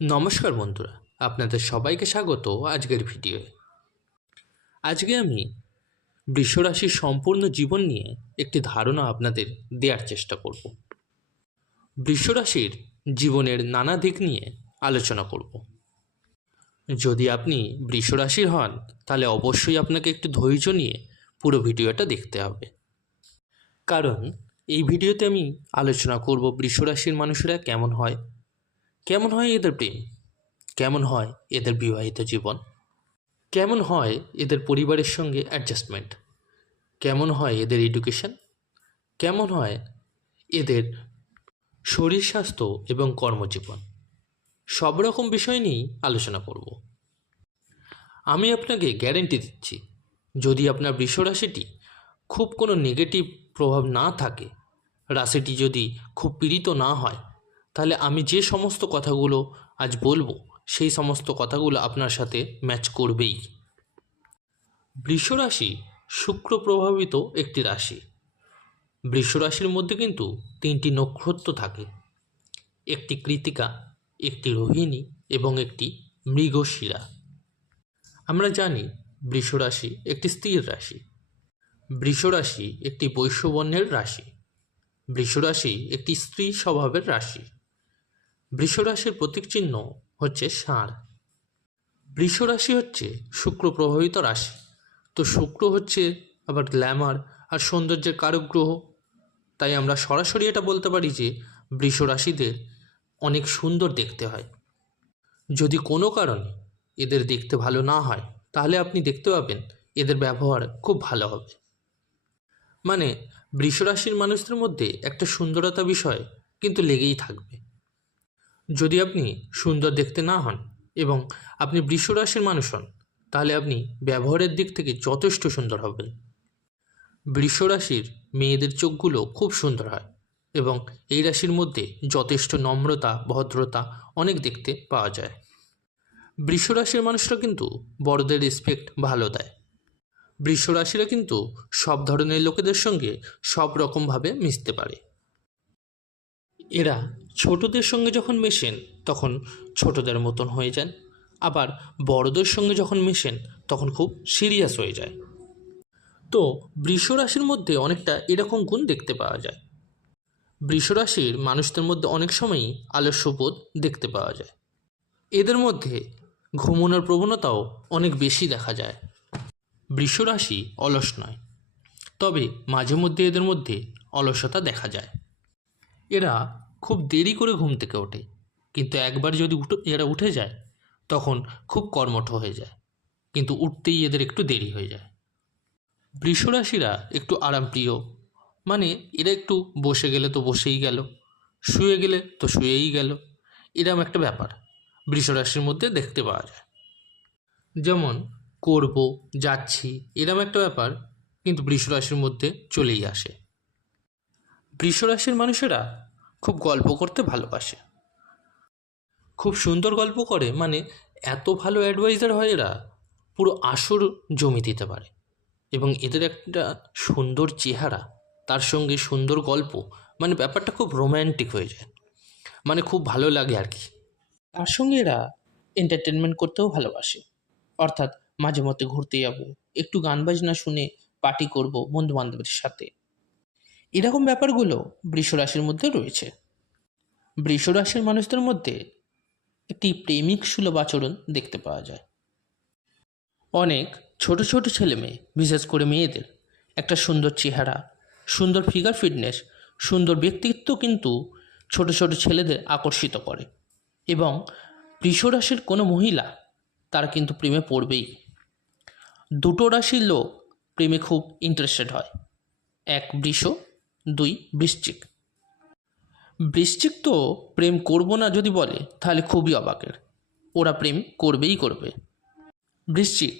নমস্কার বন্ধুরা, আপনাদের সবাইকে স্বাগত আজকের ভিডিওয়ে। আজকে আমি বৃষরাশির সম্পূর্ণ জীবন নিয়ে একটি ধারণা আপনাদের দেওয়ার চেষ্টা করব। বৃষরাশির জীবনের নানা দিক নিয়ে আলোচনা করব। যদি আপনি বৃষরাশির হন তাহলে অবশ্যই আপনাকে একটু ধৈর্য নিয়ে পুরো ভিডিওটা দেখতে হবে, কারণ এই ভিডিওতে আমি আলোচনা করব বৃষরাশির মানুষেরা কেমন হয় এদের প্রেম, কেমন হয় এদের বিবাহিত জীবন, কেমন হয় এদের পরিবারের সঙ্গে অ্যাডজাস্টমেন্ট, কেমন হয় এদের এডুকেশন, কেমন হয় এদের শরীর স্বাস্থ্য এবং কর্মজীবন। সব রকম বিষয় নিয়েই আলোচনা করব। আমি আপনাকে গ্যারেন্টি দিচ্ছি, যদি আপনার বৃষরাশিটি খুব কোনো নেগেটিভ প্রভাব না থাকে, রাশিটি যদি খুব পীড়িত না হয়, তাহলে আমি যে সমস্ত কথাগুলো আজ বলবো সেই সমস্ত কথাগুলো আপনার সাথে ম্যাচ করবেই। বৃষরাশি শুক্র প্রভাবিত একটি রাশি। বৃষরাশির মধ্যে কিন্তু 3টি নক্ষত্র থাকে, একটি কৃত্তিকা, একটি রোহিণী এবং একটি মৃগশিরা। আমরা জানি বৃষরাশি একটি স্থির রাশি, বৃষরাশি একটি বৈশ্যবর্ণের রাশি, বৃষরাশি একটি স্ত্রী স্বভাবের রাশি। বৃষরাশির প্রতীক চিহ্ন হচ্ছে ষাঁড়। বৃষরাশি হচ্ছে শুক্র প্রভাবিত রাশি, তো শুক্র হচ্ছে আবার গ্ল্যামার আর সৌন্দর্যের কারক গ্রহ। তাই আমরা সরাসরি এটা বলতে পারি যে বৃষরাশিদের অনেক সুন্দর দেখতে হয়। যদি কোনো কারণে এদের দেখতে ভালো না হয়, তাহলে আপনি দেখতে পাবেন এদের ব্যবহার খুব ভালো হবে। মানে বৃষরাশির মানুষদের মধ্যে একটা সুন্দরতা বিষয় কিন্তু লেগেই থাকবে। যদি আপনি সুন্দর দেখতে না হন এবং আপনি বৃষরাশির মানুষ হন, তাহলে আপনি ব্যবহারের দিক থেকে যথেষ্ট সুন্দর হবেন। বৃষরাশির মেয়েদের চোখগুলো খুব সুন্দর হয় এবং এই রাশির মধ্যে যথেষ্ট নম্রতা, ভদ্রতা অনেক দেখতে পাওয়া যায়। বৃষরাশির মানুষরা কিন্তু বড়দের রেসপেক্ট ভালো দেয়। বৃষরাশিরা কিন্তু সব ধরনের লোকেদের সঙ্গে সব রকমভাবে মিশতে পারে। এরা ছোটদের সঙ্গে যখন মেশেন তখন ছোটদের মতন হয়ে যান, আবার বড়দের সঙ্গে যখন মেশেন তখন খুব সিরিয়াস হয়ে যায়। তো বৃষরাশির মধ্যে অনেকটা এরকম গুণ দেখতে পাওয়া যায়। বৃষরাশির মানুষদের মধ্যে অনেক সময়ই আলস্যবোধ দেখতে পাওয়া যায়। এদের মধ্যে ঘুমোনোর প্রবণতাও অনেক বেশি দেখা যায়। বৃষরাশি অলস নয়, তবে মাঝে মধ্যে এদের মধ্যে অলসতা দেখা যায়। এরা খুব দেরি করে ঘুম থেকে ওঠে, কিন্তু একবার যদি এরা উঠে যায় তখন খুব কর্মঠ হয়ে যায়, কিন্তু উঠতেই এদের একটু দেরি হয়ে যায়। বৃষরাশিরা একটু আরামপ্রিয়, মানে এরা একটু বসে গেলে তো বসেই গেল, শুয়ে গেলে তো শুয়েই গেল, এরম একটা ব্যাপার বৃষরাশির মধ্যে দেখতে পাওয়া যায়। যেমন করব, যাচ্ছি, এরম একটা ব্যাপার কিন্তু বৃষরাশির মধ্যে চলেই আসে। বৃষরাশির মানুষেরা খুব গল্প করতে ভালোবাসে, খুব সুন্দর গল্প করে, মানে এত ভালো অ্যাডভাইজার হয় এরা, পুরো আসর জমি দিতে পারে। এবং এদের একটা সুন্দর চেহারা, তার সঙ্গে সুন্দর গল্প, মানে ব্যাপারটা খুব রোম্যান্টিক হয়ে যায়, মানে খুব ভালো লাগে আর কি। তার সঙ্গে এরা এন্টারটেনমেন্ট করতেও ভালোবাসে, অর্থাৎ মাঝে মধ্যে ঘুরতে যাব, একটু গান বাজনা শুনে পার্টি করব বন্ধু বান্ধবের সাথে, এরকম ব্যাপারগুলো বৃষরাশির মধ্যে রয়েছে। বৃষরাশির মানুষদের মধ্যে একটি প্রেমিক সুলভ আচরণ দেখতে পাওয়া যায়। অনেক ছোট ছোট ছেলে মেয়ে, বিশেষ করে মেয়েদের একটা সুন্দর চেহারা, সুন্দর ফিগার ফিটনেস, সুন্দর ব্যক্তিত্ব কিন্তু ছোট ছোট ছেলেদের আকর্ষিত করে। এবং বৃষরাশির কোনো মহিলা তারা কিন্তু প্রেমে পড়বেই। দুটো রাশির লোক প্রেমে খুব ইন্টারেস্টেড হয়, এক বৃষ, দুই বৃশ্চিক। বৃশ্চিক তো প্রেম করব না যদি বলে তাহলে খুবই অবাকের, ওরা প্রেম করবেই করবে। বৃশ্চিক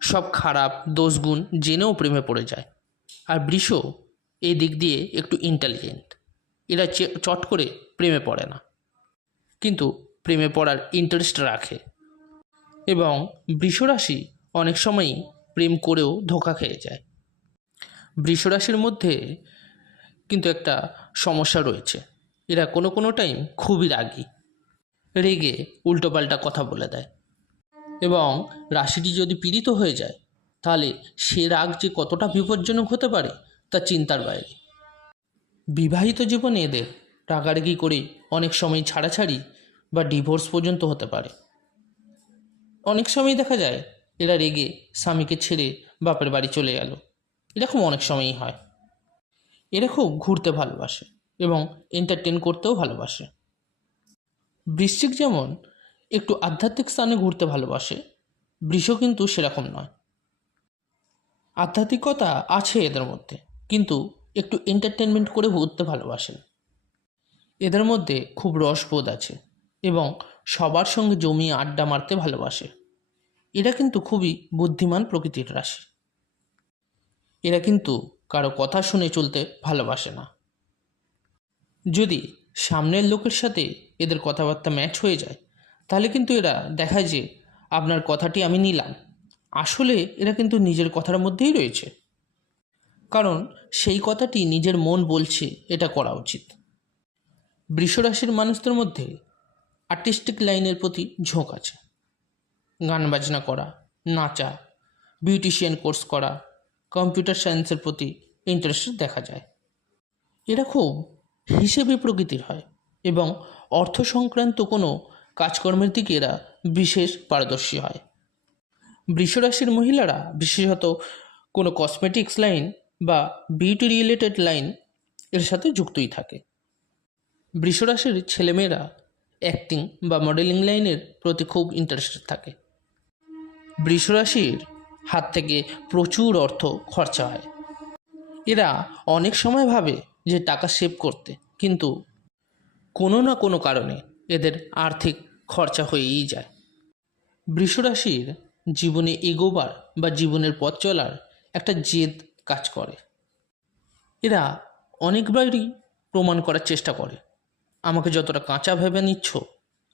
সব খারাপ দোষগুণ জেনেও প্রেমে পড়ে যায়। আর বৃষ এই দিক দিয়ে একটু ইন্টেলিজেন্ট, এরা চট করে প্রেমে পড়ে না, কিন্তু প্রেমে পড়ার ইন্টারেস্ট রাখে। এবং বৃষরাশি অনেক সময়ই প্রেম করেও ধোঁকা খেয়ে যায়। বৃষরাশির মধ্যে কিন্তু একটা সমস্যা রয়েছে, এরা কোনো কোনো টাইম খুবই রাগী রেগে উল্টোপাল্টা কথা বলে দেয়, এবং রাশিটি যদি পীড়িত হয়ে যায় তাহলে সে রাগ যে কতটা বিপজ্জনক হতে পারে তা চিন্তার বাইরে। বিবাহিত জীবনে এদের রাগারাগি করে অনেক সময় ছাড়াছাড়ি বা ডিভোর্স পর্যন্ত হতে পারে। অনেক সময় দেখা যায় এরা রেগে স্বামীকে ছেড়ে বাপের বাড়ি চলে গেল, এরকম অনেক সময়ই হয়। এরা খুব ঘুরতে ভালোবাসে এবং এন্টারটেন করতেও ভালোবাসে। বৃশ্চিক যেমন একটু আধ্যাত্মিক স্থানে ঘুরতে ভালোবাসে, বৃষ কিন্তু সেরকম নয়। আধ্যাত্মিকতা আছে এদের মধ্যে, কিন্তু একটু এন্টারটেনমেন্ট করে ঘুরতে ভালোবাসেন। এদের মধ্যে খুব রসবোধ আছে এবং সবার সঙ্গে জমিয়ে আড্ডা মারতে ভালোবাসে। এরা কিন্তু খুবই বুদ্ধিমান প্রকৃতির রাশি। এরা কিন্তু কারো কথা শুনে চলতে ভালোবাসে না। যদি সামনের লোকের সাথে এদের কথাবার্তা ম্যাচ হয়ে যায় তাহলে কিন্তু এরা দেখায় যে আপনার কথাটি আমি নিলাম, আসলে এরা কিন্তু নিজের কথার মধ্যেই রয়েছে, কারণ সেই কথাটি নিজের মন বলছে এটা করা উচিত। বৃষরাশির মানুষদের মধ্যে আর্টিস্টিক লাইনের প্রতি ঝোঁক আছে। গান বাজনা করা, নাচা, বিউটিশিয়ান কোর্স করা, কম্পিউটার সায়েন্সের প্রতি ইন্টারেস্ট দেখা যায়। এরা খুব হিসেবে প্রকৃতির হয় এবং অর্থ সংক্রান্ত কোনো কাজকর্মের দিকে এরা বিশেষ পারদর্শী হয়। বৃষরাশির মহিলারা বিশেষত কোনো কসমেটিক্স লাইন বা বিউটি রিলেটেড লাইন এর সাথে যুক্তই থাকে। বৃষরাশির ছেলেমেয়েরা অ্যাক্টিং বা মডেলিং লাইনের প্রতি খুব ইন্টারেস্টেড থাকে। বৃষরাশির হাত থেকে প্রচুর অর্থ খরচা হয়। এরা অনেক সময় ভাবে যে টাকা সেভ করতে, কিন্তু কোনো না কোনো কারণে এদের আর্থিক খরচা হয়েই যায়। বৃষরাশির জীবনে এগোবার বা জীবনের পথ চলার একটা জেদ কাজ করে। এরা অনেকবারই প্রমাণ করার চেষ্টা করে, আমাকে যতটা কাঁচা ভেবে নিচ্ছ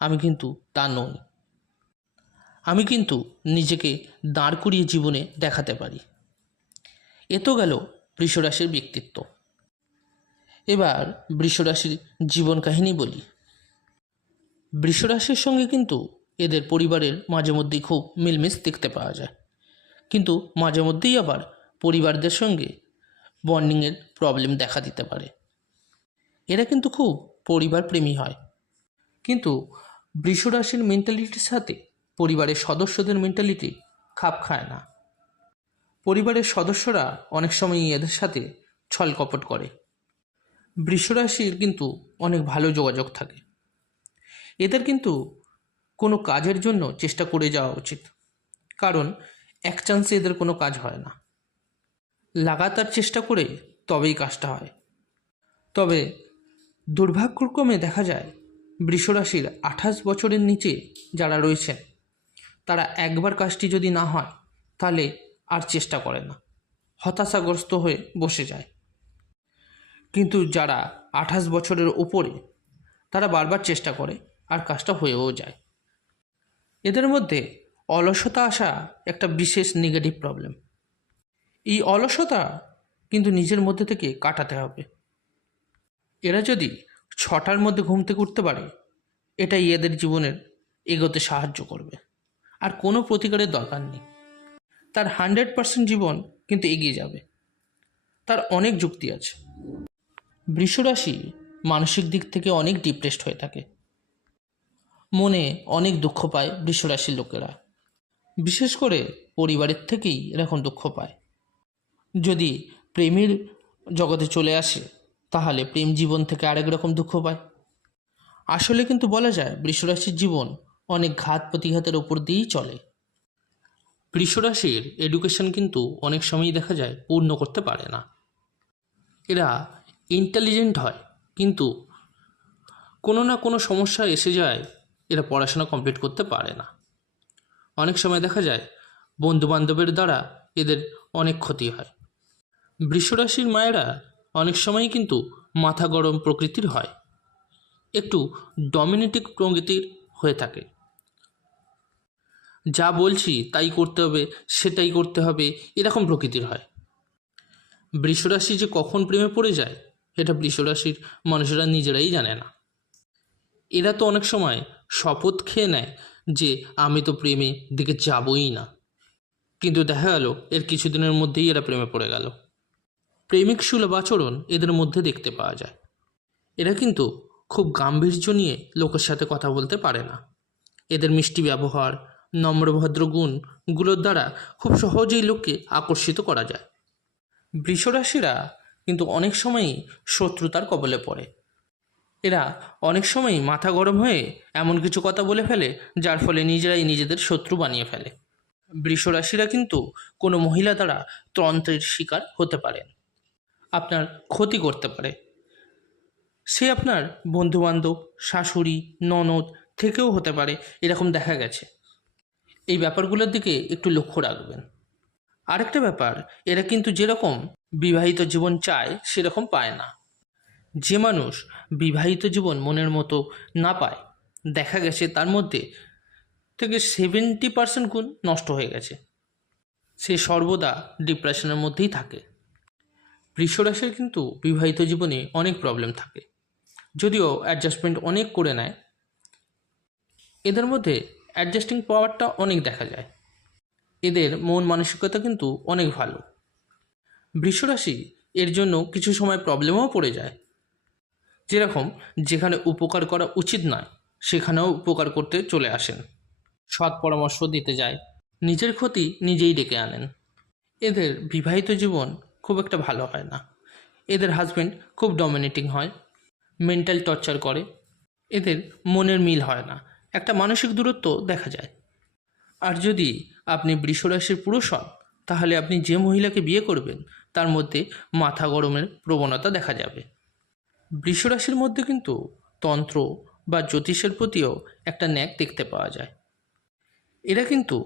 আমি কিন্তু তা নই, আমি কিন্তু নিজেকে দাঁড় করিয়ে জীবনে দেখাতে পারি। এ তো গেল বৃষরাশির ব্যক্তিত্ব। এবার বৃষরাশির জীবন কাহিনী বলি। বৃষরাশির সঙ্গে কিন্তু এদের পরিবারের মাঝে মধ্যেই খুব মিলমিশ দেখতে পাওয়া যায়, কিন্তু মাঝে মধ্যেই আবার পরিবারদের সঙ্গে বন্ডিংয়ের প্রবলেম দেখা দিতে পারে। এরা কিন্তু খুব পরিবার প্রেমী হয়, কিন্তু বৃষরাশির মেন্টালিটির সাথে পরিবারের সদস্যদের মেন্টালিটি খাপ খায় না। পরিবারের সদস্যরা অনেক সময়ই এদের সাথে ছলকপট করে। বৃষরাশির কিন্তু অনেক ভালো যোগাযোগ থাকে। এদের কিন্তু কোনো কাজের জন্য চেষ্টা করে যাওয়া উচিত, কারণ এক চান্সে এদের কোনো কাজ হয় না, লাগাতার চেষ্টা করে তবেই কাজটা হয়। তবে দুর্ভাগ্যক্রমে দেখা যায় বৃষরাশির 28 বছরের নিচে যারা রয়েছেন তারা একবার কাজটি যদি না হয় তাহলে আর চেষ্টা করে না, হতাশাগ্রস্ত হয়ে বসে যায়। কিন্তু যারা 28 বছরের ওপরে তারা বারবার চেষ্টা করে আর কাজটা হয়েও যায়। এদের মধ্যে অলসতা আসা একটা বিশেষ নেগেটিভ প্রবলেম। এই অলসতা কিন্তু নিজের মধ্যে থেকে কাটাতে হবে। এরা যদি 6টার মধ্যে ঘুম থেকে উঠতে পারে, এটাই এদের জীবনের এগোতে সাহায্য করবে, আর কোনো প্রতিকারের দরকার নেই। তার 100% জীবন কিন্তু এগিয়ে যাবে। তার অনেক যুক্তি আছে। বৃষরাশি মানসিক দিক থেকে অনেক ডিপ্রেসড হয়ে থাকে, মনে অনেক দুঃখ পায় বৃষরাশির লোকেরা। বিশেষ করে পরিবারের থেকেই এরকম দুঃখ পায়। যদি প্রেমের জগতে চলে আসে তাহলে প্রেম জীবন থেকে আরেক রকম দুঃখ পায়। আসলে কিন্তু বলা যায় বৃষরাশির জীবন অনেক ঘাত প্রতিঘাতের ওপর দিয়েই চলে। বৃষরাশির এডুকেশন কিন্তু অনেক সময়ই দেখা যায় পূর্ণ করতে পারে না। এরা ইন্টেলিজেন্ট হয়, কিন্তু কোনো না কোনো সমস্যা এসে যায়, এরা পড়াশোনা কমপ্লিট করতে পারে না। অনেক সময় দেখা যায় বন্ধুবান্ধবের দ্বারা এদের অনেক ক্ষতি হয়। বৃষরাশির মায়েরা অনেক সময়ই কিন্তু মাথা গরম প্রকৃতির হয়, একটু ডমিনেটিং প্রকৃতির হয়ে থাকে। যা বলছি তাই করতে হবে, সেটাই করতে হবে, এরকম প্রকৃতির হয়। বৃষরাশি যে কখন প্রেমে পড়ে যায় এটা বৃষরাশির মানুষেরা নিজেরাই জানে না। এরা তো অনেক সময় শপথ খেয়ে নেয় যে আমি তো প্রেমের দিকে যাবই না, কিন্তু দেখা গেল এর কিছুদিনের মধ্যেই এরা প্রেমে পড়ে গেল। প্রেমিক সুলভ আচরণ এদের মধ্যে দেখতে পাওয়া যায়। এরা কিন্তু খুব গাম্ভীর্য নিয়ে লোকের সাথে কথা বলতে পারে না। এদের মিষ্টি ব্যবহার, নম্রভদ্র গুণগুলোর দ্বারা খুব সহজেই লোককে আকর্ষিত করা যায়। বৃষরাশিরা কিন্তু অনেক সময়ই শত্রুতার কবলে পড়ে। এরা অনেক সময়ই মাথা গরম হয়ে এমন কিছু কথা বলে ফেলে যার ফলে নিজেরাই নিজেদের শত্রু বানিয়ে ফেলে। বৃষরাশিরা কিন্তু কোনো মহিলা দ্বারা তন্ত্রের শিকার হতে পারেন, আপনার ক্ষতি করতে পারে। সে আপনার বন্ধুবান্ধব, শাশুড়ি, ননদ থেকেও হতে পারে, এরকম দেখা গেছে। এই ব্যাপারগুলোর দিকে একটু লক্ষ্য রাখবেন। আরেকটা ব্যাপার, এরা কিন্তু যেরকম বিবাহিত জীবন চায় সেরকম পায় না। যে মানুষ বিবাহিত জীবন মনের মতো না পায়, দেখা গেছে তার মধ্যে থেকে 70% গুণ নষ্ট হয়ে গেছে। সে সর্বদা ডিপ্রেশনের মধ্যেই থাকে। বৃষরাশির কিন্তু বিবাহিত জীবনে অনেক প্রবলেম থাকে, যদিও অ্যাডজাস্টমেন্ট অনেক করে নেয়। এদের মধ্যে অ্যাডজাস্টিং পাওয়ারটা অনেক দেখা যায়। এদের মন মানসিকতা কিন্তু অনেক ভালো। বৃষরাশি এর জন্য কিছু সময় প্রবলেমও পড়ে যায়, যেরকম যেখানে উপকার করা উচিত নয় সেখানেও উপকার করতে চলে আসেন, সৎ পরামর্শ দিতে যায়, নিজের ক্ষতি নিজেই ডেকে আনেন। এদের বিবাহিত জীবন খুব একটা ভালো হয় না। এদের হাজব্যান্ড খুব ডমিনেটিং হয়, মেন্টাল টর্চার করে, এদের মনের মিল হয় না, একটা মানসিক দূরত্ব দেখা যায়। আর যদি আপনি বৃষরাশির পুরুষ হন, তাহলে আপনি যে মহিলাকে বিয়ে করবেন তার মধ্যে মাথা গরমের প্রবণতা দেখা যাবে। বৃষরাশির মধ্যে কিন্তু তন্ত্র বা জ্যোতিষের প্রতিও একটা ন্যাক দেখতে পাওয়া যায়। এরা কিন্তু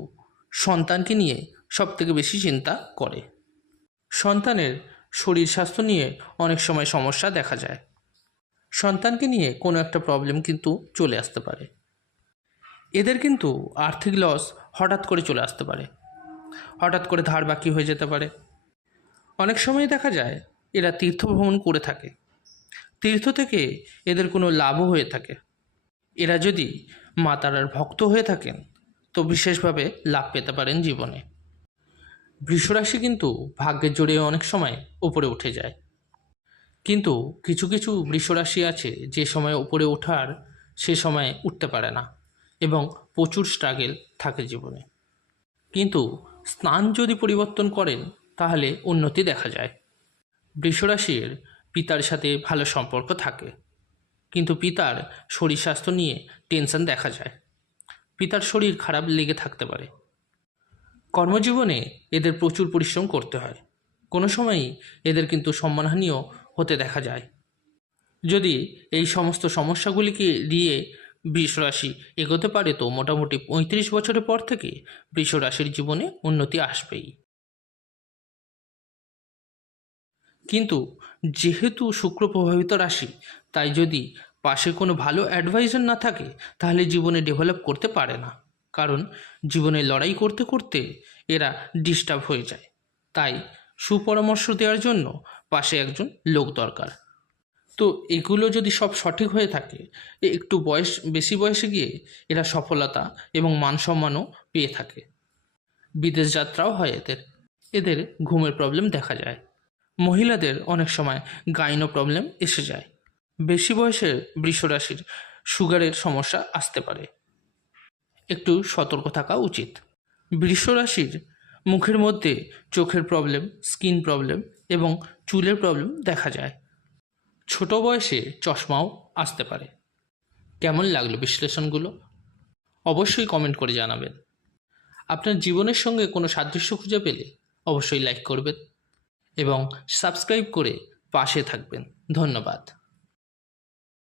সন্তানকে নিয়ে সবথেকে বেশি চিন্তা করে। সন্তানের শরীর স্বাস্থ্য নিয়ে অনেক সময় সমস্যা দেখা যায়। সন্তানকে নিয়ে কোনো একটা প্রবলেম কিন্তু চলে আসতে পারে। এদের কিন্তু আর্থিক লস হঠাৎ করে চলে আসতে পারে, হঠাৎ করে ধার বাকি হয়ে যেতে পারে। অনেক সময় দেখা যায় এরা তীর্থ ভ্রমণ করে থাকে, তীর্থ থেকে এদের কোনো লাভও হয়ে থাকে। এরা যদি মা তারার ভক্ত হয়ে থাকেন তো বিশেষভাবে লাভ পেতে পারেন জীবনে। বৃষরাশি কিন্তু ভাগ্যের জোরে অনেক সময় উপরে উঠে যায়, কিন্তু কিছু কিছু বৃষরাশি আছে যে সময় উপরে ওঠার সে সময় উঠতে পারে না এবং প্রচুর স্ট্রাগল থাকে জীবনে। কিন্তু স্নান যদি পরিবর্তন করেন তাহলে উন্নতি দেখা যায়। বৃষরাশির পিতার সাথে ভালো সম্পর্ক থাকে, কিন্তু পিতার শরীর স্বাস্থ্য নিয়ে টেনশন দেখা যায়। পিতার শরীর খারাপ লেগে থাকতে পারে। কর্মজীবনে এদের প্রচুর পরিশ্রম করতে হয়, কোনো সময়ই এদের কিন্তু সম্মানহানিও হতে দেখা যায়। যদি এই সমস্ত সমস্যাগুলিকে দিয়ে বৃষরাশি এগোতে পারে তো মোটামুটি 35 বছরের পর থেকে বৃষরাশির জীবনে উন্নতি আসবেই। কিন্তু যেহেতু শুক্র প্রভাবিত রাশি, তাই যদি পাশে কোনো ভালো অ্যাডভাইজার না থাকে তাহলে জীবনে ডেভেলপ করতে পারে না, কারণ জীবনে লড়াই করতে করতে এরা ডিস্টার্ব হয়ে যায়। তাই সুপরামর্শ দেওয়ার জন্য পাশে একজন লোক দরকার। তো এগুলো যদি সব সঠিক হয়ে থাকে, একটু বেশি বয়সে গিয়ে এরা সফলতা এবং মান সম্মানও পেয়ে থাকে। বিদেশ যাত্রাও হয় এদের। এদের ঘুমের প্রবলেম দেখা যায়। মহিলাদের অনেক সময় গাইনো প্রবলেম এসে যায়। বেশি বয়সের বৃষরাশির সুগারের সমস্যা আসতে পারে, একটু সতর্ক থাকা উচিত। বৃষরাশির মুখের মধ্যে চোখের প্রবলেম, স্কিন প্রবলেম এবং চুলের প্রবলেম দেখা যায়। ছোট বয়সে চশমাও আসতে পারে। কেমন লাগলো বিশ্লেষণগুলো? অবশ্যই কমেন্ট করে জানাবেন। আপনার জীবনের সঙ্গে কোনো সাদৃশ্য খুঁজে পেলে অবশ্যই লাইক করবেন এবং সাবস্ক্রাইব করে পাশে থাকবেন। ধন্যবাদ।